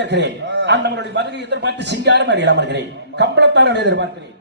தருகிறேன். அந்த நம்மளுடைய மதுரை எதிர்பார்த்து சிங்காரம் அடையலாம் இருக்கிறேன். கம்பளத்தால் எதிர்பார்க்கிறேன்.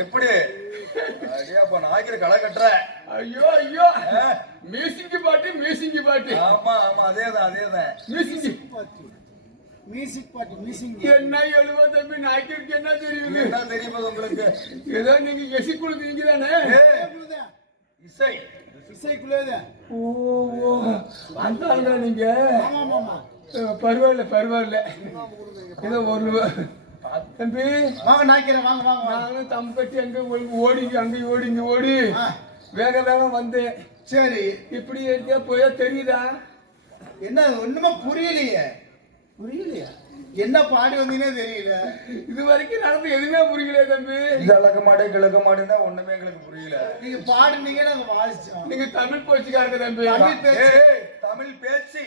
எப்படி அடியாப்பா நாய்க்கிற களை கட்டுற? ஐயோ ஐயோ, மியூசிக் பாட்டு மியூசிக் பாட்டு. ஆமா ஆமா அதேதான் அதேதான் மியூசிக் மியூசிக் பாட்டு மியூசிக். என்ன எழுவ தம்பி, நாய்க்கிற்கு என்ன தெரியுது? என்ன தெரியுமா உங்களுக்கு? ஏதோ நீங்க எசி குழுக்குறீங்க தானே? இசை இசைக்குள்ளே. ஓ ஓ, அந்த ஆளுதான் நீங்க? ஆமா ஆமா. பரவாயில்ல பரவாயில்ல. ஏதோ ஒரு தம்பி வாங்க நாய்க்கிறேன், வாங்க வாங்க. நானும் தம்பட்டி அங்க ஓடிங்க அங்கேயும் ஓடிங்க ஓடி வேக வேகம் வந்தேன். சரி, இப்படி எடுத்தா போயா தெரியுதா? என்ன ஒண்ணுமே புரியலையே. புரியலையா? என்ன பாடி வந்தீங்கன்னே தெரியல. இது வரைக்கும் நடந்து எதுவுமே புரியல தம்பி. கிழக்க மாட்டே கிழக்க மாட்டேன்னா ஒண்ணுமே எங்களுக்கு புரியல. நீங்க பாடுனீங்க நாங்க வாசிச்சோம். நீங்க தமிழ் பேச்சுக்காரங்க தம்பி. தமிழ் பேச்சு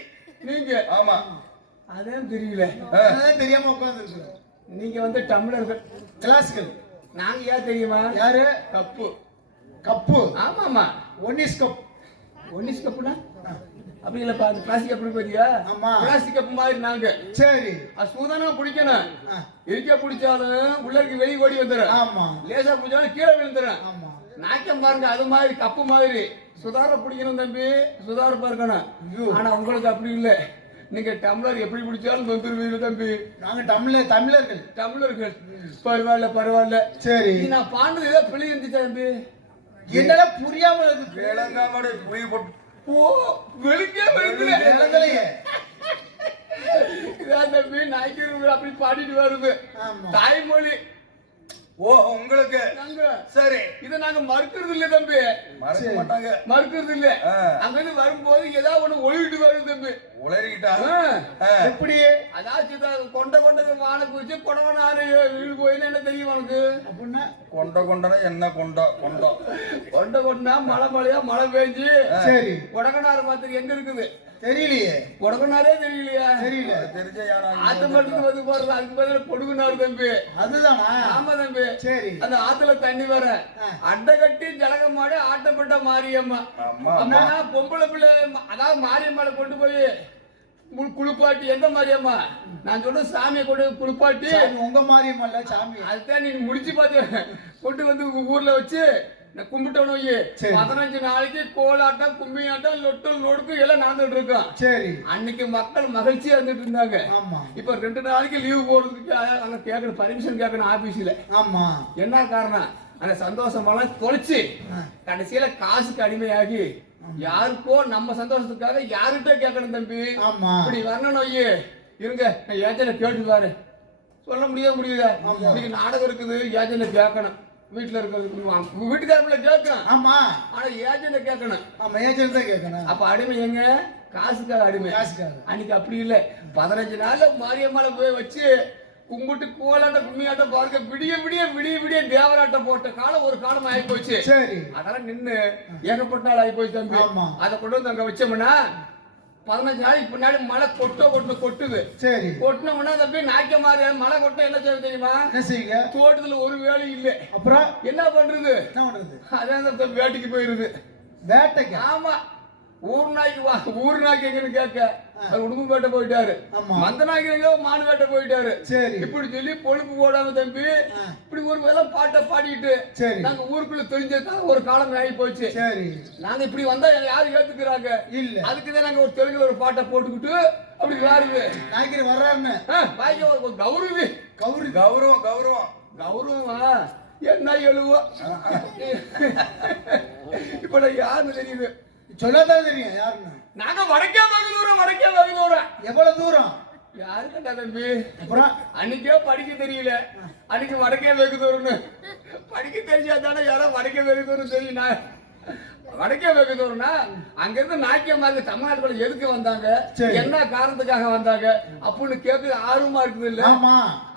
நீங்க? ஆமா. அதான் தெரியல. அதான் தெரியாம உட்கார்ந்து இருக்கோம். நீங்க வந்து தமிழர்கள் கிளாசிக்கல். நாங்க யார் தெரியுமா? யாரு? கப்பு. கப்பு? ஆமா ஆமா. One is cup. ஒன்னிஸ் கப்புனா அப்படி இல்லப்பா, அது பிளாஸ்டிக் கப் பாத்தியா? ஆமா, பிளாஸ்டிக் கப் மாதிரி நாங்க. சரி, அது சூதானா பிடிக்கணும். இருக்க பிடிச்சாலும் உள்ளருக்கு வெளியே ஓடி வந்துடும். ஆமா. லேசா பிடிச்சாலும் கீழே விழுந்துடும். ஆமா. நாக்கம் பாருங்க, அது மாதிரி கப்பு மாதிரி. சுதார பிடிக்கணும் தம்பி, சுதாரப்பா இருக்கணும். ஆனா உங்களுக்கு அப்படி இல்லை. நீங்க டம்ளர் எப்படி பிடிச்சாலும் வந்துருவீங்க தம்பி. நாங்க தமிழர்கள். டம்ளர்கள் பரவாயில்ல பரவாயில்ல. சரி, நான் பாண்டது ஏதோ பிள்ளை இருந்துச்சா தம்பி? என்னால புரியாம இருக்கு. வேளங்காமடை புளி போட்டு ஓ வெளிக்கே வருது. விளங்கலையே. இதான் தம்பி நாய்க்கு அப்படி பாடிட்டு வருது. ஆமா. தாய்மொழி. ஓ உங்களுக்கு நாங்க சரி இதை நாங்க மறுக்கிறது இல்ல தம்பி, மறக்க மாட்டாங்க. மறுக்கிறது இல்ல. ஆ. அங்க இருந்து வரும்போது ஏதாவது ஒண்ணு ஒழிட்டு வருது தம்பி. உளறிக்கிட்டா எப்படி? அதாச்சும் கொண்ட வாழை குடிச்சு கொடவன ஆறு வீடு போயின்னு என்ன தெரியும் உனக்கு? அப்படின்னா கொண்டனா என்ன கொண்டா கொண்டா மழையா மழை பெஞ்சு சரி, கொடகனாறு பாத்துக்கு எங்க இருக்குது தெரியலையே. கொடகனாரே தெரியலையா? தெரியல. தெரிஞ்ச யாரா ஆத்து மட்டும் வந்து போறது, அதுக்கு பதிலா கொடுக்குனாரு தம்பி. அதுதானா? ஆமா தம்பி. சரி. அந்த ஆத்துல தண்ணி வர அட்டை கட்டி ஜலகம் மாடு ஆட்டப்பட்ட மாரியம்மா. ஆமா. அம்மா பொம்பளை பிள்ளை, அதாவது மாரியம்மாளை கொண்டு போய் குளிப்பாட்டி. எந்த மாரியம்மா? நான் சொன்ன சாமியை கொண்டு குளிப்பாட்டி. உங்க மாரியம்மல்ல சாமி. அதுதான் நீ முடிச்சு பார்த்து கொண்டு வந்து ஊர்ல வச்சு கும்பிட்டோன்னு 15 நாளைக்கு கோலாட்டம், கும்மி ஆட்டம், லொட்டல் லொடுக்கு எல்லாம் நடந்துட்டு இருக்கோம். சரி. அன்னைக்கு மக்கள் மகிழ்ச்சியா இருந்துட்டு இருந்தாங்க. ஆமா. இப்ப 2 நாளைக்கு லீவ் போறதுக்கு அங்க கேட்கணும், பர்மிஷன் கேட்கணும் ஆபீஸ்ல. ஆமா. என்ன காரணம்? அந்த சந்தோஷமெல்லாம் தொலைச்சு கடைசியில காசுக்கு அடிமையாகி யாருக்கோ நம்ம சந்தோஷத்துக்காக யாருகிட்ட கேட்கணும் தம்பி. ஆமா. இப்படி வரணும் இருங்க, நான் ஏஜென்ட கேட்டு பாரு. சொல்ல முடியுதா? இன்னைக்கு நாடகம் இருக்குது, ஏஜென்ட கேட்கணும். வீட்டுல இருக்கிறது வீட்டுக்காரங்கள கேட்கணும். ஆமா. ஆனா ஏஜென்ட கேட்கணும். ஆமா, ஏஜென்ட் தான் கேட்கணும். அப்ப அடிமை எங்க? காசுக்காக அடிமை. காசுக்காக. அன்னைக்கு அப்படி இல்ல. 15 நாள்ல மாரியம்மாளை போய் வச்சு கும்பிட்டு கோலாட்டம் கும்மியாட்டம் பார்க்க விடிய தேவராட்டம் போட்ட காலம் ஒரு காலம் ஆகி போச்சு. சரி. அதெல்லாம் நின்னு ஏகப்பட்ட நாள் ஆகி போச்சு தம்பி. அதை கொண்டு வந்து அங்க வச்சோம்னா 15 நாளைக்கு பின்னாடி மழை கொட்டுது. சரி. கொட்டினோம்னா தம்பி நாய்க்க மாதிரி மழை கொட்ட என்ன செய்ய தெரியுமா? என்ன செய்யுங்க? தோட்டத்துல ஒரு வேலையும் இல்ல. அப்புறம் என்ன பண்றது? அதான் வேட்டைக்கு போயிருது. வேட்டைக்கு? ஆமா. ஊர் நாய்க்கு எங்கன்னு கேட்க உடும்பு வேட்டை போயிட்டாரு. மந்த நாய்க்கு எங்க மானு வேட்டை போயிட்டாரு. இப்படி சொல்லி பொழுப்பு போடாம தம்பி இப்படி ஒரு வேலை பாட்டை பாடிட்டு நாங்க ஊருக்குள்ள தெரிஞ்சதுக்காக ஒரு காலம் ஆகி போச்சு. நாங்க இப்படி வந்தா யாரும் ஏத்துக்கிறாங்க இல்ல. அதுக்குதான் நாங்க ஒரு தெலுங்குல ஒரு பாட்டை போட்டுக்கிட்டு அப்படி வாருது. நாய்க்கு வர்றாருன்னு கௌரவமா என்ன எழுவா இப்ப நான் யாருன்னு தெரியுது. சொல்லதான் தெரியும் யாருன்னு. நாங்க வடக்கே வெகு தூரம். எவ்வளவு தூரம்? யாரு கண்டா தம்பி? அப்புறம் அன்னைக்கே படிக்க தெரியல, அன்னைக்கு வடக்கே வெகு தூரம்னு. படிக்க தெரிஞ்சாதானே யாரோ வடக்கே வெகு தூரம் தெரியும். வடக்கே வெகு தூரம்னா அங்க இருந்து நாக்கியமாக தமிழ்நாட்டுக்குள்ள எதுக்கு வந்தாங்க, என்ன காரணத்துக்காக வந்தாங்க அப்படின்னு கேட்க ஆர்வமா இருக்குது இல்ல?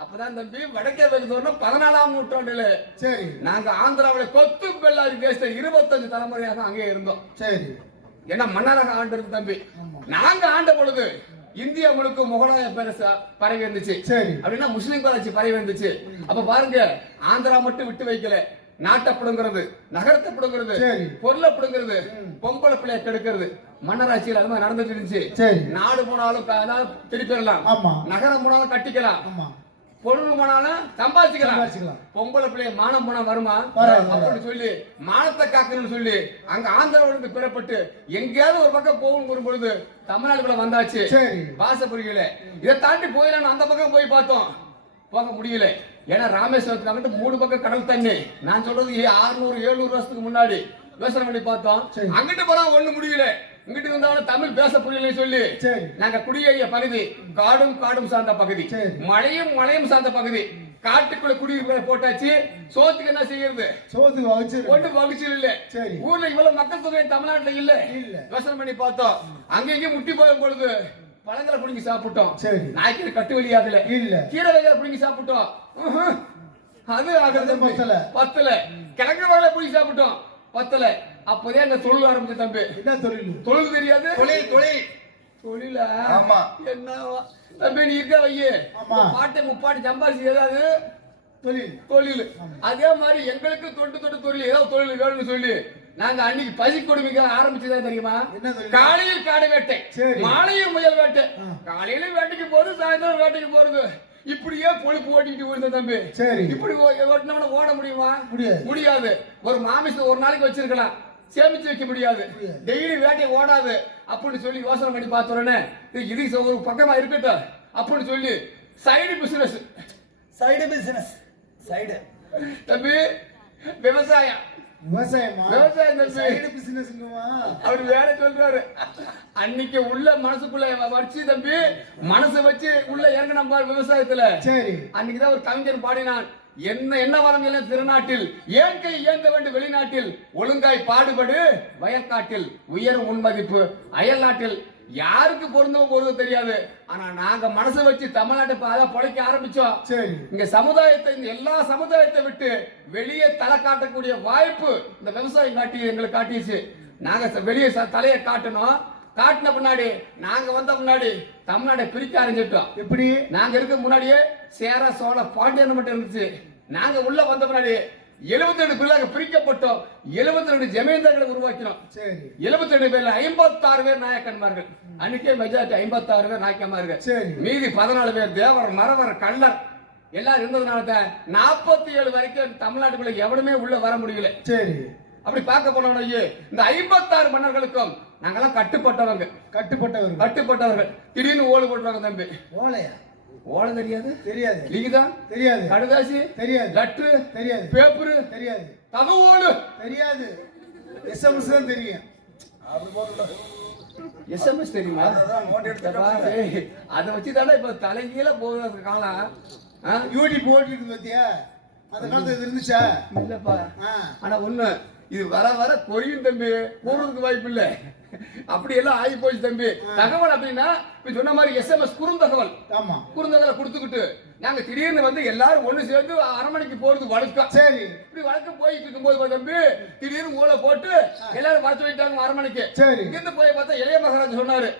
அப்பதான் தம்பி வடக்கே வெகு தூரம் 14ஆம் நூற்றாண்டுல நாங்க ஆந்திராவில கொத்து பெல்லாரி தேசத்தை 25 தலைமுறையாக அங்கே இருந்தோம். சரி. ஏன்னா மன்னராக ஆண்டு இருக்கு தம்பி. நாங்க ஆண்ட பொழுது இந்தியா முழுக்க முகலாய பேரரசு பரவி இருந்துச்சு. அப்படின்னா முஸ்லிம் பேரரசு பரவி இருந்துச்சு. அப்ப பாருங்க, ஆந்திரா மட்டும் விட்டு வைக்கல. நாட்டை பிடுங்கிறது, நகரத்தை பிடுங்கிறது, பொருளை பிடுங்கிறது, பொம்பளை பிள்ளைய கெடுக்கிறது மன்னராட்சியில் அது மாதிரி நடந்துட்டு இருந்துச்சு. நாடு போனாலும் திருப்பிடலாம், நகரம் போனாலும் கட்டிக்கலாம், பொருள் போனாலும் சம்பாதிச்சுக்கலாம். பொம்பளை பிள்ளைய மானம் போனா வருமா அப்படின்னு சொல்லி மானத்தை காக்கணும்னு சொல்லி அங்க ஆந்திராவிலிருந்து பெறப்பட்டு எங்கேயாவது ஒரு பக்கம் போகும் வரும்பொழுது தமிழ்நாடுக்குள்ள வந்தாச்சு. வாசப்புரியில இதை தாண்டி போயிடலாம். அந்த பக்கம் போய் பார்த்தோம், போக முடியல. ஏன்னா ராமேஸ்வரத்துக்கு அங்கிட்டு 3 பக்கம் கடல் தண்ணி. நான் சொல்றது 600-700 வருஷத்துக்கு முன்னாடி யோசனை பண்ணி பார்த்தோம். அங்கிட்டு போனா ஒண்ணு முடியல. இங்கிட்டு வந்தாலும் தமிழ் பேச புரியலன்னு சொல்லி நாங்க குடியேறிய பகுதி காடும் சார்ந்த பகுதி, மழையும் சார்ந்த பகுதி. காட்டுக்குள்ள குடியிருப்ப போட்டாச்சு. சோத்துக்கு என்ன செய்யறது? ஒன்று வகுச்சு இல்ல. ஊர்ல இவ்வளவு மக்கள் தொகை தமிழ்நாட்டுல இல்ல. யோசனை பண்ணி பார்த்தோம். அங்கேயும் முட்டி போகும் பொழுது பழங்களை புடிங்கி சாப்பிட்டோம். நாய்க்கு கட்டு வலி ஆகல. கீரை வகைகளை புடிங்கி சாப்பிட்டோம். அது ஆகிறது பத்தல. கிழங்கு வகைகளை புடிங்கி சாப்பிட்டோம், பத்தல. அப்போதே அந்த தொழில் ஆரம்பிச்ச தம்பி. என்ன தொழில் தெரியாது? தொழில என்ன தம்பி நீ இருக்க வையே முப்பாட்டு சம்பாதிச்சு ஏதாவது தொழில். அதே மாதிரி எங்களுக்கு தொட்டு தொழில் ஏதாவது தொழில் வேணும்னு சொல்லி நாங்க அன்னைக்கு பசி கொடுமைக்க ஆரம்பிச்சதா தெரியுமா? காலையில் காடு வேட்டை, மாலையில் முயல் வேட்டை. காலையில வேட்டைக்கு போறது, சாயந்தரம் வேட்டைக்கு போறது. இப்படியே பொழுப்பு ஓட்டிட்டு போயிருந்த தம்பி. இப்படி ஓட்டினவன ஓட முடியுமா? முடியாது. ஒரு மாமிசம் ஒரு நாளைக்கு வச்சிருக்கலாம், சேமிச்சு வைக்க முடியாது, முடியாது. டெய்லி வேட்டை ஓடாது அப்படின்னு சொல்லி யோசனை பண்ணி பார்த்த உடனே இது ஒரு பக்கமா இருக்கட்டும் அப்படின்னு சொல்லி side business. Side business. Side தம்பி விவசாயம் விவசாயமா? விவசாயம் தம்பி. சைடு பிசினஸ்ங்கம்மா. அவர் வேற சொல்றாரு. அன்னைக்கு உள்ள மனசுக்குள்ள வச்சு தம்பி மனசு வச்சு உள்ள இறங்கின பாரு விவசாயத்துல. சரி. அன்னைக்குதான் ஒரு கவிஞர் பாடினான், என்ன வரம் இல்லை திருநாட்டில், ஏன்கை இயங்க வேண்டும் வெளிநாட்டில், ஒழுங்காய் பாடுபடு வயற்காட்டில், உயரும் உன்மதிப்பு அயல் நாட்டில். யாருக்கு பொருந்தும் தெரியாது, ஆனா நாங்க மனசு வச்சு தமிழ்நாட்டை பொழைக்க ஆரம்பிச்சோம். சரி. இங்க சமுதாயத்தை, எல்லா சமுதாயத்தை விட்டு வெளியே தலை காட்டக்கூடிய வாய்ப்பு இந்த விவசாயம் எங்களுக்கு காட்டிடுச்சு. நாங்க வெளியே தலையை காட்டணும். காட்டின பின்னாடி நாங்க வந்த முன்னாடி தமிழ்நாட்டை பிரிக்க ஆரம்பிச்சிட்டோம். எப்படி? நாங்க இருக்க முன்னாடியே சேர சோழ பாண்டியன் மட்டும் இருந்துச்சு. நாங்க உள்ள வந்த முன்னாடி 72 பிள்ளைங்க பிரிக்கப்பட்டோம். 72 ஜமீன்தார்களை உருவாக்கினோம். சரி. 72 பேர்ல 56 பேர் நாயக்கன்மார்கள். அன்னைக்கே மெஜாரிட்டி 56 பேர் நாயக்கன்மார்கள். சரி. மீதி 14 பேர் தேவர், மறவர், கள்ளர் எல்லாரும் இருந்ததுனால 47 வரைக்கும் தமிழ்நாட்டுக்குள்ள எவனுமே உள்ள வர முடியல. சரி. அப்படி பார்க்க போனவங்க இந்த 56 மன்னர்களுக்கும் நாங்கெல்லாம் கட்டுப்பட்டவங்க. கட்டுப்பட்டவர்கள் திடீர்னு ஓடு போட்டுருவாங்க தம்பி. ஓலையா? ஓலை தெரியாது? தெரியாது. லிகிதா தெரியாது. கடுதாசி தெரியாது. லெட்டர் தெரியாது. பேப்பர் தெரியாது. தகவல் தெரியாது. எஸ்எம்எஸ் தான் தெரியும். அது போட்டு எஸ்எம்எஸ் தெரியுமா? அதான் நோட் எடுத்து அதை வச்சு தானே இப்ப தலைகீழ போகுது காலம். யூடியூப் ஓட்டிட்டு பத்தியா? அந்த காலத்துல இது இருந்துச்சா? இல்லப்பா. ஆனா ஒண்ணு, இது வர வர கொரியும் தம்பி, போறதுக்கு வாய்ப்பு இல்ல. அப்படி எல்லாம் ஆகி போச்சு தம்பி. தகவல் அப்படின்னா இப்ப சொன்ன மாதிரி எஸ்எம்எஸ் குறுந்தகவல். ஆமா. குறுந்தகவலை கொடுத்துக்கிட்டு நாங்க திடீர்னு வந்து எல்லாரும் ஒண்ணு சேர்ந்து அரண்மனைக்கு போறது வழக்கம். சரி. இப்படி வழக்கம் போயிட்டு இருக்கும்போது தம்பி திடீர்னு ஓலை போட்டு எல்லாரும் வர சொல்லிட்டாங்க அரண்மனைக்கு. சரி. இங்கிருந்து போய் பார்த்தா இளைய மகாராஜா சொன்னாரு,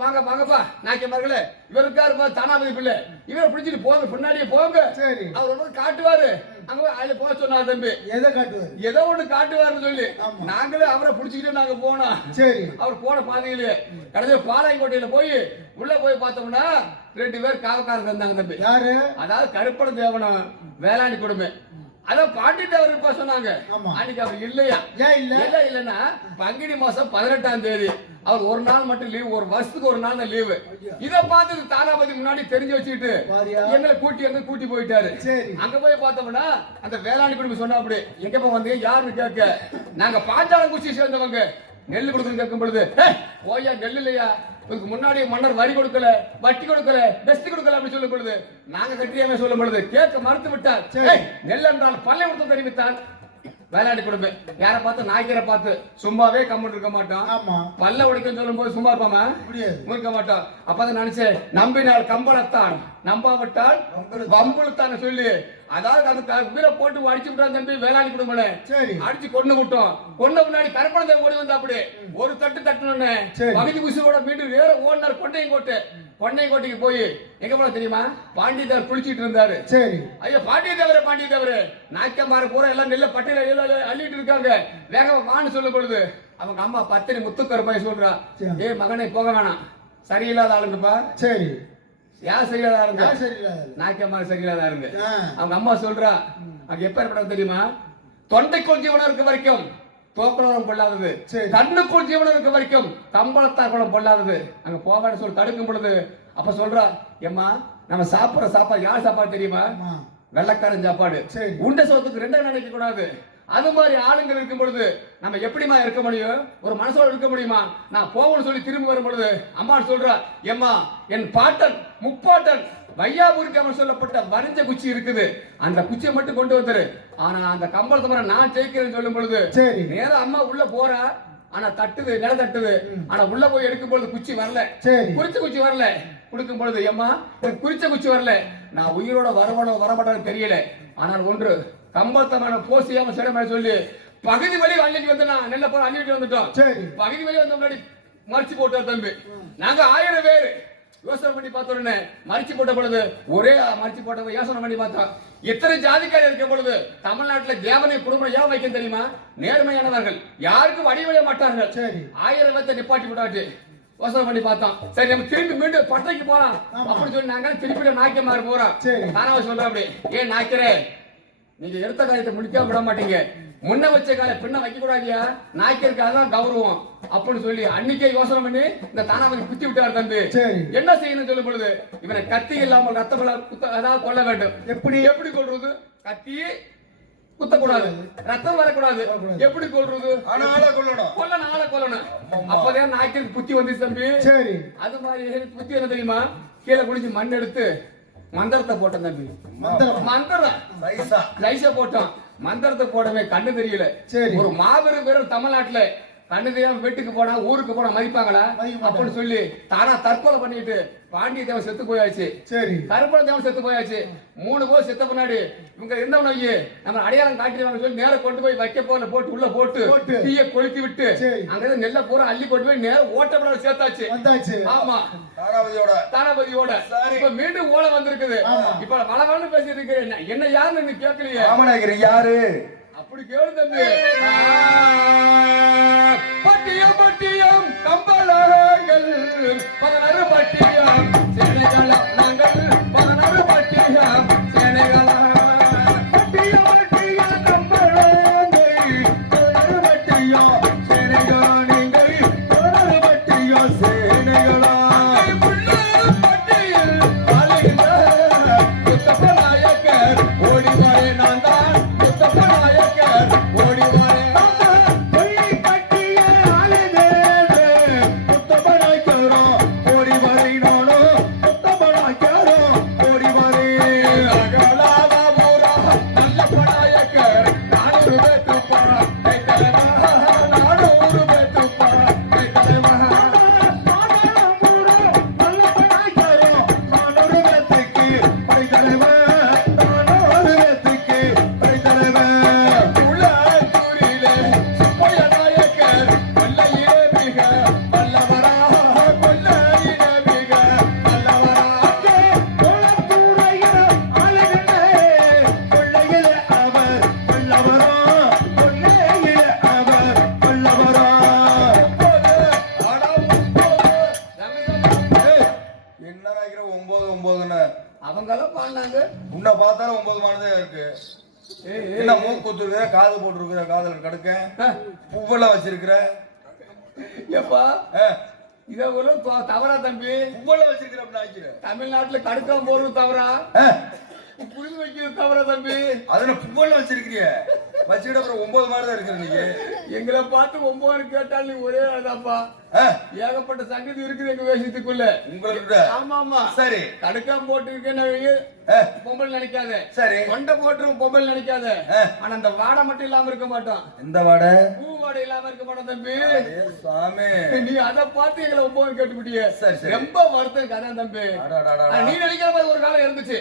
வாங்கப்பா நாக்கியமார்களே, இவர் இருக்காரு தானாபதி பிள்ளை, இவரை பிடிச்சிட்டு போங்க, பின்னாடியே போங்க. சரி. அவர் வந்து காட்டுவாரு. அங்க போய் அதுல போக சொன்னார் தம்பி. எதை காட்டுவாரு? ஏதோ ஒண்ணு காட்டுவாருன்னு சொல்லி நாங்களே அவரை பிடிச்சிக்கிட்டு நாங்க போனோம். சரி. அவர் போன பாதையிலே கடைசியில் பாளையங்கோட்டையில போய் உள்ள போய் பார்த்தோம்னா 2 பேர் காவக்காரங்க இருந்தாங்க தம்பி. யாரு? அதாவது கருப்பண தேவனும் வேளாண்டி கொடுமை. அதான் பாண்டி தேவர் இருப்பா சொன்னாங்க. அன்னைக்கு அவர் இல்லையா? ஏன் இல்ல? இல்லன்னா பங்குனி மாசம் 18ஆம் தேதி அவர் ஒரு நாள் மட்டும் லீவ், ஒரு வருஷத்துக்கு ஒரு நாள் தான் லீவு. இத பார்த்து தாராபதி முன்னாடி தெரிஞ்சு வச்சுக்கிட்டு எங்களை கூட்டி போயிட்டாரு. அங்க போய் பார்த்தோம்னா அந்த வேளாண்டி குடும்பம் சொன்னா, அப்படி எங்கப்பா வந்து யாருன்னு கேட்க, நாங்க பாஞ்சாலங்குறிச்சி சேர்ந்தவங்க, நெல் கொடுக்கணும் கேட்கும் பொழுது, ஓய்யா நெல் இல்லையா, இதுக்கு முன்னாடி மன்னர் வரி கொடுக்கல, வட்டி கொடுக்கல, பெஸ்ட் கொடுக்கல அப்படி சொல்லும் பொழுது நாங்க கட்டியாம சொல்லும் பொழுது கேட்க மறுத்து விட்டார். நெல் என்றால் பல்லை கொடுத்து தெரிவித்தார். வேளாண்டி குடும்பம் யாரை பார்த்து, நாய்க்கரை பார்த்து சும்மாவே கம்மல் இருக்க மாட்டோம். பல்ல உடைக்க சொல்லும் போது சும்மா இருப்பாமா? இருக்க மாட்டோம். அப்பதான் நினைச்சேன், நம்பினால் கம்பளத்தான், நம்பாவிட்டால் வம்புலத்தான சொல்லி, அதாவது அந்த வீரை போட்டு அடிச்சு விட்டான் தம்பி வேளாண்டி குடும்பம். அடிச்சு கொண்டு விட்டோம். கொண்ட முன்னாடி கருப்பணத்தை ஓடி வந்தா, அப்படி ஒரு தட்டு தட்டுனே பகுதி குசியோட மீண்டும் வேற ஓடினார் கொண்டையங்கோட்டைக்கு போய் எங்க போல தெரியுமா? பாண்டியதேவர் குளிச்சிட்டு இருந்தாரு. சரி. ஐயா பாண்டியதேவர் நாய்க்கமார பூரா எல்லாம் நெல்ல பட்டையில அள்ளிட்டு இருக்காங்க. வேகமா வான்னு சொல்லும் பொழுது அவங்க அம்மா பத்தினி முத்துக்கருப்பாய் சொல்றா, ஏ மகனை போக வேணாம், சரியில்லாத ஆளுங்கப்பா. சரி. யார் சரியில்லாத ஆளுங்க? நாய்க்கமார சரியில்லாத ஆளுங்க. அவங்க அம்மா சொல்றா, அங்க எப்ப ஏற்பட தெரியுமா? தொண்டைக்குள் ஜீவனம் இருக்க வரைக்கும் தோக்குளம் பொல்லாதது, கண்ணுக்குள் ஜீவனம் இருக்க வரைக்கும் கம்பளத்தார் குளம் பொல்லாதது. அங்க போவான்னு சொல்லி தடுக்கும் பொழுது அப்ப சொல்றா, ஏம்மா நம்ம சாப்பிடுற சாப்பாடு யார் சாப்பாடு தெரியுமா? வெள்ளக்காரன் சாப்பாடு. உண்ட சோத்துக்கு 2 நினைக்க கூடாது. அது மாதிரி ஆளுங்கள் இருக்கும் பொழுது நம்ம எப்படிமா இருக்க முடியும்? ஒரு மனசோட இருக்க முடியுமா? நான் போகணும்னு சொல்லி திரும்பி வரும் பொழுது அம்மா சொல்றா, ஏம்மா என் பாட்டன் முப்பாட்டன் வையாபுரிக்கு அவன் சொல்லப்பட்ட வரிஞ்ச குச்சி இருக்குது, அந்த குச்சியை மட்டும் கொண்டு வந்துரு. ஆனா அந்த கம்பளத்தை நான் ஜெயிக்கிறேன்னு சொல்லும் பொழுது நேரம் அம்மா உள்ள போறா. ஆனா தட்டுது, நில தட்டுது. ஆனா உள்ள போய் எடுக்கும் பொழுது குச்சி வரல, குறிச்ச குச்சி வரல. கொடுக்கும் பொழுது ஏம்மா குறிச்ச குச்சி வரல, நான் உயிரோட வரமாட்டேன்னு தெரியல. ஆனால் ஒன்று, கம்பளத்தமான போசியாம சிறமை சொல்லி பகுதி வழி அள்ளிட்டு வந்து நான் நெல்ல போற அள்ளிட்டு வந்துட்டோம். பகுதி வழி வந்த முன்னாடி மறைச்சு போட்டார் தம்பி. நாங்க 1000 பேர் யோசனை பண்ணி பார்த்த உடனே மறைச்சு போட்ட பொழுது ஒரே மறைச்சு போட்ட யோசனை பண்ணி பார்த்தோம். எத்தனை ஜாதிக்காரர் இருக்க பொழுது தமிழ்நாட்டில் தேவனை குடும்பம் ஏன் வைக்க தெரியுமா? நேர்மையானவர்கள், யாருக்கும் வடிவடைய மாட்டார்கள். 1000 பேர்த்த நிப்பாட்டி போட்டாச்சு. யோசனை பண்ணி பார்த்தோம். சரி நம்ம திரும்பி மீண்டும் பட்டைக்கு போலாம் அப்படின்னு சொல்லி நாங்க திருப்பி நாய்க்கமாறு போறோம். தானாவை சொல்றோம், அப்படி ஏன் நாய்க்கிறே, நீங்க எடுத்த காரியத்தை முடிக்காம விட மாட்டீங்க, முன்ன வச்ச கால பின்ன வைக்க கூடாதியா, நாய்க்கிறதுக்காக தான் கௌரவம் அப்படின்னு சொல்லி அன்னைக்கே யோசனை பண்ணி இந்த தானாபதி குத்தி விட்டார் தம்பி. சரி. என்ன செய்யணும் சொல்லும் பொழுது இவனை கத்தி இல்லாமல் ரத்தம் அதாவது கொல்ல வேண்டும். எப்படி எப்படி கொள்றது? கத்தி குத்தக்கூடாது, ரத்தம் வரக்கூடாது. எப்படி கொள்றது? ஆனால கொல்லணும். கொல்லணும், ஆளை கொல்லணும். அப்பதான் நாய்க்கு புத்தி வந்துச்சு தம்பி. சரி. அது மாதிரி புத்தி என்ன தெரியுமா? கீழே குடிச்சு மண் எடுத்து மந்திரத்தை போட்டேன் தம்பி. மந்திரம் லைசா போட்டோம். மந்திரத்தை போடவே கண்ணு தெரியல. ஒரு மாபெரும் வீரர் தமிழ்நாட்டுல கண்ணு தெரியாம வீட்டுக்கு போனா ஊருக்கு போனா மதிப்பாங்களா அப்படின்னு சொல்லி தானா தற்கொலை பண்ணிட்டு பாண்டிய தேவன் செத்து போயாச்சு. சரி. கருப்பண தேவன் செத்து போயாச்சு. 3 பேர் செத்த பின்னாடி இவங்க இருந்தவன நம்ம அடையாளம் காட்டிடுவாங்க சொல்லி நேரம் கொண்டு போய் வைக்க போல போட்டு உள்ள போட்டு தீய கொளுத்தி விட்டு அங்க நெல்ல பூரா அள்ளி கொண்டு போய் நேரம் ஓட்டப்பட சேர்த்தாச்சு. ஆமா, தானாபதியோட இப்ப மீண்டும் ஓலை வந்திருக்குது. இப்ப மழை பேசிட்டு இருக்கிறேன். என்ன யாருன்னு கேட்கலையே. யாரு அப்படி கேளு தம்பி. பட்டியம் பட்டியம் கம்பளங்கள் 16 பட்டியம் சேனைகள நாங்கள் 16 பட்டியம் சேனைகள பட்டியம் பட்டியம் கம்பளங்கள் 16 பட்டியம் சேனைகள நீங்கள் 16 பட்டியம் சேனைகள பட்டியில் ஆளுகின்ற முத்தப்ப நாயக்கர் ஓடி வரே நான் தான் முத்தப்ப நாயக்கர் ஓடி வரே உன்னை பார்த்தாலும் 9 மானதே இருக்கு. என்ன மூக்கு குத்துருக்கிற, காது போட்டுருக்கிற, காதல கடுக்க பூவெல்லாம் வச்சிருக்கிற. எப்பா இத ஒரு தவறா தம்பி? பூவெல்லாம் வச்சிருக்கிற அப்படின்னு தமிழ்நாட்டுல கடுக்கம் போடுறது தவறா? புரிஞ்சு வைக்கிறது தவறா தம்பி? அதுல பூவெல்லாம் வச்சிருக்கிறிய வச்சுக்கிட்ட அப்புறம் 9 மானதான் இருக்கிற. நீங்க எங்களை பார்த்து 9 கேட்டால் நீ ஒரே அதாப்பா. ஏகப்பட்ட சங்கதி இருக்குது எங்க வேஷத்துக்குள்ள உங்களுக்கு. ஆமா ஆமா. சரி. கடுக்கம் போட்டு இருக்கேன்னு பொம்பல் நினைக்காத. சரி. கொண்ட போட்டு பொம்பல் நினைக்காத. ஆனா அந்த வாடை மட்டும் இல்லாம இருக்க மாட்டோம். எந்த வாடை? பூ வாடை இல்லாம இருக்க மாட்டோம் தம்பி. சாமி நீ அதை பார்த்து எங்களை 9 கேட்டுப்பிட்டிய. ரொம்ப வருத்தம் கதை தம்பி. நீ நினைக்கிற மாதிரி ஒரு காலம் இருந்துச்சு.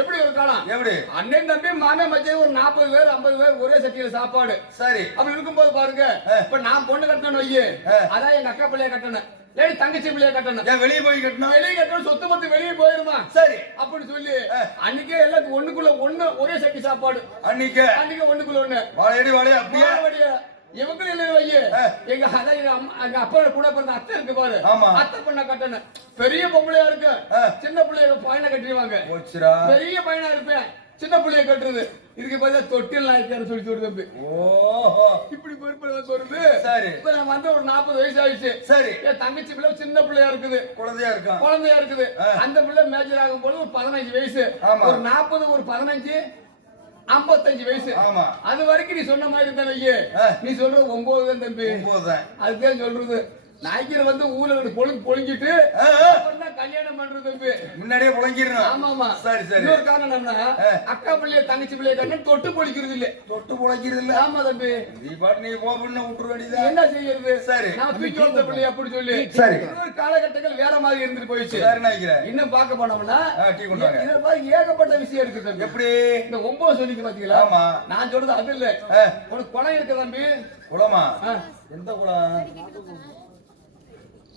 எப்படி ஒரு காலம்? எப்படி? அண்ணன் தம்பி மாமே மச்சே ஒரு 40 பேர் 50 பேர் ஒரே சட்டியில சாப்பாடு. சரி. அப்படி இருக்கும்போது பாருங்க, இப்ப நான் பொண்ணு கட்டணும் வையே, அதான் எங்க அக்கா பிள்ளைய கட்டணும், லேடி தங்கச்சி பிள்ளைய கட்டணும். வெளியே போய் கட்டணும். வெளியே கட்டணும், சொத்து மொத்தம் வெளியே போயிருமா? சரி. அப்படின்னு சொல்லி அன்னைக்கே எல்லாத்துக்கும் ஒண்ணுக்குள்ள ஒண்ணு ஒரே சட்டி சாப்பாடு. அன்னைக்கு ஒண்ணுக்குள்ள ஒண்ணு வாழையடி வாழையா அப்படியே இவங்களும் இல்லை வையே. எங்க அதான் எங்க அப்பா கூட பிறந்த அத்தை இருக்கு பாரு, அத்தை பண்ண கட்டணும். பெரிய பொம்பளையா இருக்கு, சின்ன பிள்ளைய பையனை கட்டிடுவாங்க. பெரிய பையனா இருப்பேன், சின்ன பிள்ளைய கட்டுறது. இதுக்கு பதிலா தொட்டில் நாய்க்காரு சொல்லி சொல்றது. இப்படி பொறுப்பு வருது. சரி. இப்ப நான் வந்து ஒரு 40 வயசு ஆயிடுச்சு. சரி. என் தங்கச்சி பிள்ளை சின்ன பிள்ளையா இருக்குது, குழந்தையா இருக்குது. அந்த பிள்ளை மேஜர் ஆகும் போது ஒரு 15 வயசு, ஒரு 40, ஒரு 15, 55 வயசு. அது வரைக்கும் நீ சொன்ன மாதிரி இருந்தா வையே, நீ சொல்றது 9 தான் தம்பி. அதுதான் சொல்றது. நாய்க்கிற வந்து ஊர்ல பொழுங்கிட்டு கல்யாணம் பண்றது தம்பி. முன்னாடியே பொழங்கிடணும். ஆமா ஆமா. சரி சரி. இன்னொரு காரணம் என்னன்னா, அக்கா பிள்ளைய தங்கச்சி பிள்ளைய கண்ணு தொட்டு பொழிக்கிறது இல்ல. தொட்டு பொழிக்கிறது இல்ல. ஆமா தம்பி. நீ பாட்டு நீ போன்னு விட்டுற வேண்டியதா. என்ன செய்யறது? சரி. நான் தூக்கி வந்த பிள்ளைய அப்படி சொல்லி. சரி. இன்னொரு காலகட்டங்கள் வேற மாதிரி இருந்துட்டு போயிடுச்சு. சரி நினைக்கிறேன். இன்னும் பார்க்க போனோம்னா டீ கொண்டாங்க. இத பாரு ஏகப்பட்ட விஷயம் இருக்கு தம்பி. எப்படி? இந்த 9 சொல்லிக்கு பாத்தீங்களா? ஆமா. நான் சொல்றது அது இல்ல. உனக்கு குளம் இருக்கு தம்பி. குளமா? எந்த குளம்?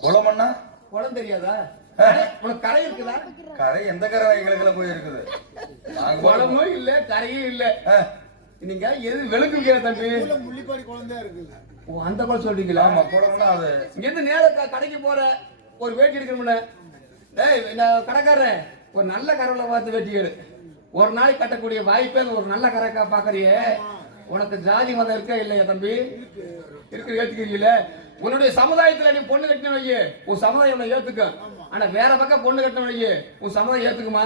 குளம்னா குளம் தெரியாதா? உனக்கு கரை இருக்குதா? கரை எந்த கரை எங்களுக்குள்ள போய் இருக்குது? குளமும் இல்ல கரையும் இல்ல. நீங்க எது வெளுக்குங்க தம்பி? முள்ளிப்பாடி குளம் தான் இருக்குது. ஓ அந்த குளம் சொல்றீங்களா? ஆமா குளம்னா அது. இங்க இருந்து நேரா கடைக்கு போற ஒரு வேட்டி எடுக்கணும்ல. டேய் நான் கடைக்காரன் ஒரு நல்ல கரையில பார்த்து வேட்டி எடு. ஒரு நாளைக்கு கட்டக்கூடிய வாய்ப்பே ஒரு நல்ல கரைக்கா பாக்குறியே, உனக்கு ஜாதி மதம் இருக்கா இல்லையா தம்பி? இருக்கு, ஏத்துக்கிறீங்கள? உன்னுடைய சமுதாயத்துல நீ பொண்ணு கட்டின வையே, உன் சமுதாயம் உன்னை ஏத்துக்கும். ஆனா வேற பக்கம் பொண்ணு கட்டின வையே, உன் சமுதாயம் ஏத்துக்குமா?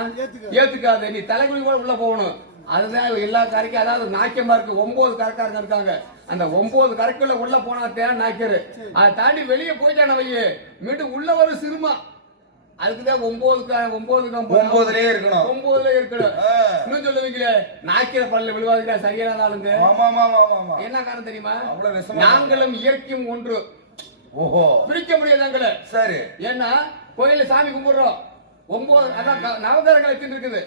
ஏத்துக்காது. நீ தலைகுனி கூட உள்ள போகணும். அதுதான் எல்லா கரைக்கும், அதாவது நாக்கியமா இருக்கு. 9 கரைக்காரங்க இருக்காங்க. அந்த 9 கரைக்குள்ள உள்ள போனா தேன் நாய்க்கரு. அதை தாண்டி வெளியே போயிட்டான வையே, மீண்டும் உள்ள வரும் சிறுமா. அதுக்குதான் 9 இருக்கணும். 9 இருக்கணும். இன்னும் சொல்லுவீங்களே, நாய்க்கிற பல்ல விழுவாதுங்க சரியான ஆளுங்க. என்ன காரணம் தெரியுமா? நாங்களும் இயற்கையும் ஒன்று. ஓஹோ, பிரிக்க முடியாது. சரி. ஏன்னா கோயில சாமி கும்பிடுறோம். 9 அதான் நவகிரகங்கள் எத்தனை இருக்குது?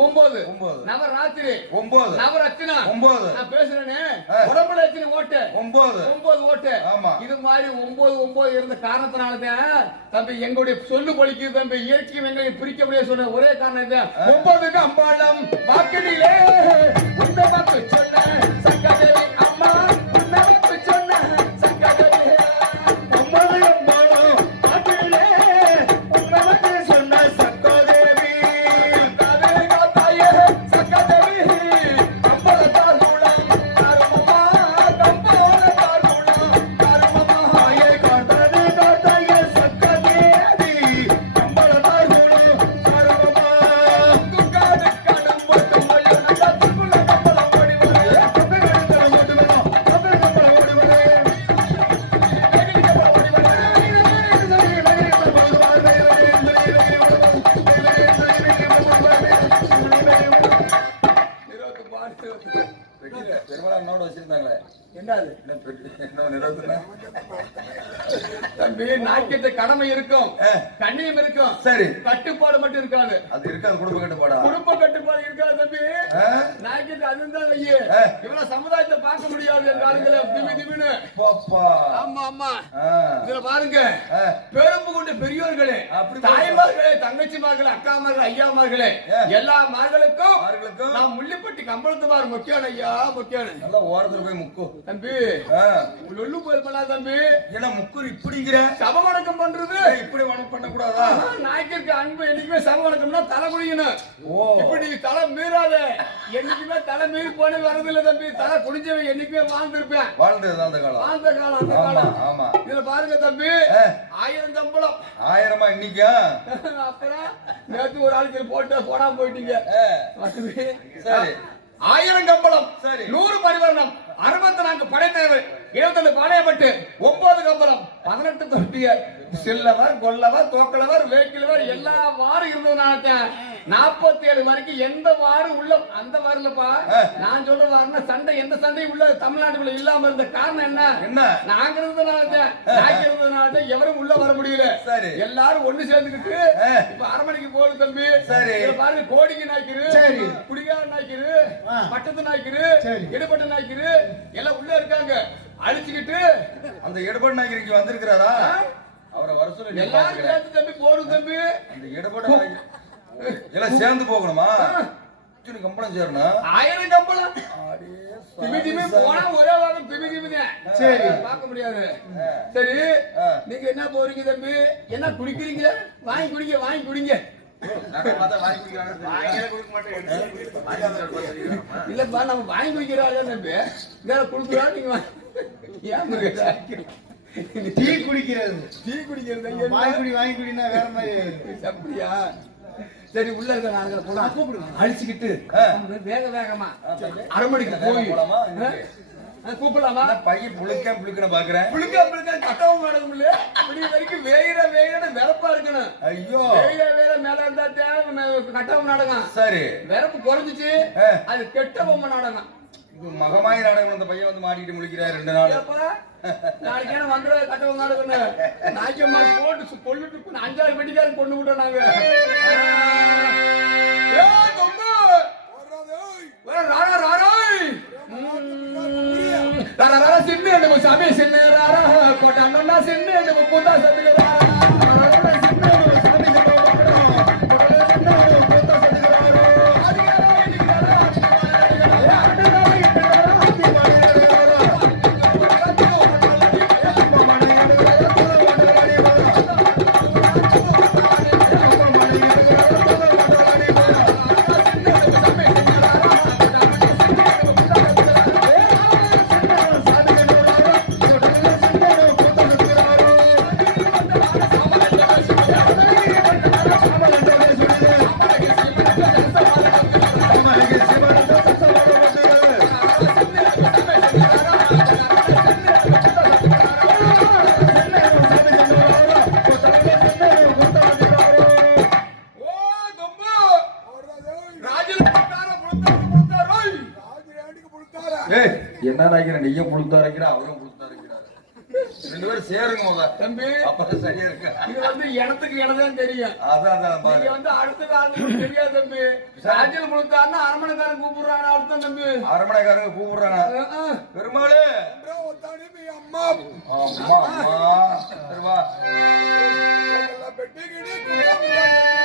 9 நவராத்திரி, 9 நவரத்தினா, 9 நான் பேசுறேனே, உடம்புல எத்தனை ஓட்டு? 9 ஓட்டு. இது மாதிரி 9 இருந்த காரணத்தினாலதான் தம்பி எங்களுடைய சொல்லு பலிக்குது தம்பி. இயற்கையும் எங்களை பிரிக்க முடியாது சொன்ன ஒரே காரணம் இதுதான். 9க்கு அம்பாளம் வாக்கினிலே இந்த வாக்கு சொன்ன சங்கதேவி அம்மா, இந்த வாக்கு சொன்ன சங்கதேவி 9 அம்பாளம் வாக்கினிலே இந்த வாக்கு சொன்ன சங்கதேவி தம்பி நாக்கியத்தை கடமை இருக்கும், கண்ணியம் இருக்கும். சரி, கட்டுப்பாடு மட்டும் இருக்காது. அது இருக்காது. குடும்ப கட்டுப்பாடு இருக்காது தம்பி. நாக்கியத்தை அதுதான் வையே. இவ்வளவு சமுதாயத்தை பார்க்க முடியாது திமின்னு. ஆமா ஆமா. இதுல பாருங்க, பெரும்பு கொண்ட பெரியோர்களே, தாய்மார்களே, தங்கச்சிமார்களே, அக்காமார்களே, ஐயாமார்களே, எல்லா மார்களுக்கும் நான் முள்ளிப்பட்டி கம்பளத்துமார் முக்கியம் ஐயா, முக்கியம். நல்லா ஓரத்துல போய் முக்கு தம்பி. லொல்லு போயிருப்பா தம்பி. ஏன்னா முக்கு இப்படிங்கிற சம வணக்கம் பண்றது இப்படி வணக்கம் பண்ண கூடாதா? நாய்க்கு அன்பு என்னைக்குமே சம வணக்கம்னா தலை குடிக்கணும். இப்படி தலை மீறாத. என்னைக்குமே தலை மீறி போன வரதில்லை தம்பி. தலை குடிஞ்சவன் என்னைக்குமே வாழ்ந்திருப்பேன். வாழ்ந்த காலம். ஆமா. இதுல பாருங்க தம்பி, 1000 சம்பளம். 1000 இன்னைக்கு. அப்புறம் நேற்று ஒரு ஆளுக்கு போட்டு போடாம போயிட்டீங்க. சரி, 1000 கம்பளம், 100 பரிவர்ணம், 64 படைத்தலைவர், 22 பாளையப்பட்டு, 9 கம்பளம், 18 தொட்டியர், சில்லவர், கொல்லவர், தோக்கலவர், வேக்கிலவர் எல்லா வாரம் இருந்ததுனால 47 வரைக்கும் எந்த வாரம் உள்ள அந்த வாரம்ப்பா. நான் சொல்ற வாரம்னா சண்டை, எந்த சண்டையும் உள்ள தமிழ்நாட்டுக்குள்ள இல்லாம இருந்த காரணம் என்ன? நாங்க இருந்ததுனால எவரும் உள்ள வர முடியல. எல்லாரும் ஒண்ணு சேர்ந்துக்கிட்டு இப்ப அரமணிக்கு போகுது தம்பி. பாருங்க, கோடிக்கு நாய்க்கிரு, குடிகார நாய்க்கிரு, பட்டத்து நாய்க்கிரு, எடுபட்ட நாய்க்கிரு எல்லாம் உள்ள இருக்காங்க. அழிச்சுக்கிட்டு அந்த எடுபட்ட நாய்க்கு வந்திருக்கிறாரா? அவரை வர சொல்லி எல்லாரும் சேர்ந்து தம்பி போறோம் தம்பி. அந்த எடுபட்ட நாய் எல்லாம் சேர்ந்து போகணுமா? கம்பளம் சேரணும். 1000 கம்பளம். திமி போனா ஒரே வாரம் திமி தான். சரி, பார்க்க முடியாது. சரி, நீங்க என்ன போறீங்க தம்பி? என்ன குடிக்கிறீங்க? வாங்கி குடிங்க. இல்லப்பா, நம்ம வாங்கி குடிக்கிறாங்க தம்பி. வேற குடுக்குறா நீங்க டீ குடிக்கிறது வாங்கி குடினா வேற மாதிரி. அப்படியா? சரி, உள்ள இருக்க நாங்கள் போல அழிச்சுக்கிட்டு வேகமா அரமணிக்கு போய் கூப்பிடலாமா? பையன் புழுக்கணும் பாக்குறேன். புழுக்க கட்டவும் நடக்கும் இல்ல. இப்படி வரைக்கும் வேற வெறப்பா இருக்கணும். ஐயோ, வேற மேல இருந்தா கட்டவும் நாடகம். சரி, வெறப்பு குறைஞ்சிச்சு, அது கெட்ட பொம்மை நாடகம். மகமாய் நாடகம். அந்த பையன் வந்து மாட்டிட்டு முழிக்கிறார் 2 நாள். நாளைக்கு வந்துட கட்டவும் நாடகம். நாய்க்கம்மா போட்டு கொல்லிட்டு 5-6 வெட்டிக்காரன் கொண்டு விட்டோம் நாங்க. சின்ன சாமி சின்ன கோட்டா சின்ன கூத்தா சத்துக்கிறாரா ஏய் என்ன நினைக்கிறேன் நீயும் புழுத்தா இருக்கிற அவரும் புழுத்தா இருக்கிறாரு 2 பேரும் சேருங்க முத தம்பி அப்பதான் சரியா இருக்கு இது வந்து எனத்துக்கு எனதான் தெரியும் அதான் நீங்க வந்து அடுத்த காலத்துக்கு தெரியாது தம்பி ராஜ்யம் முழுத்தாருன்னா அரமணைக்காரன் கூப்பிடுறாங்க அர்த்தம் தம்பி அரமணைக்காரங்க கூப்பிடுறாங்க பெருமாளே அம்மா அம்மா அம்மா சரி வா பெட்டி கிடி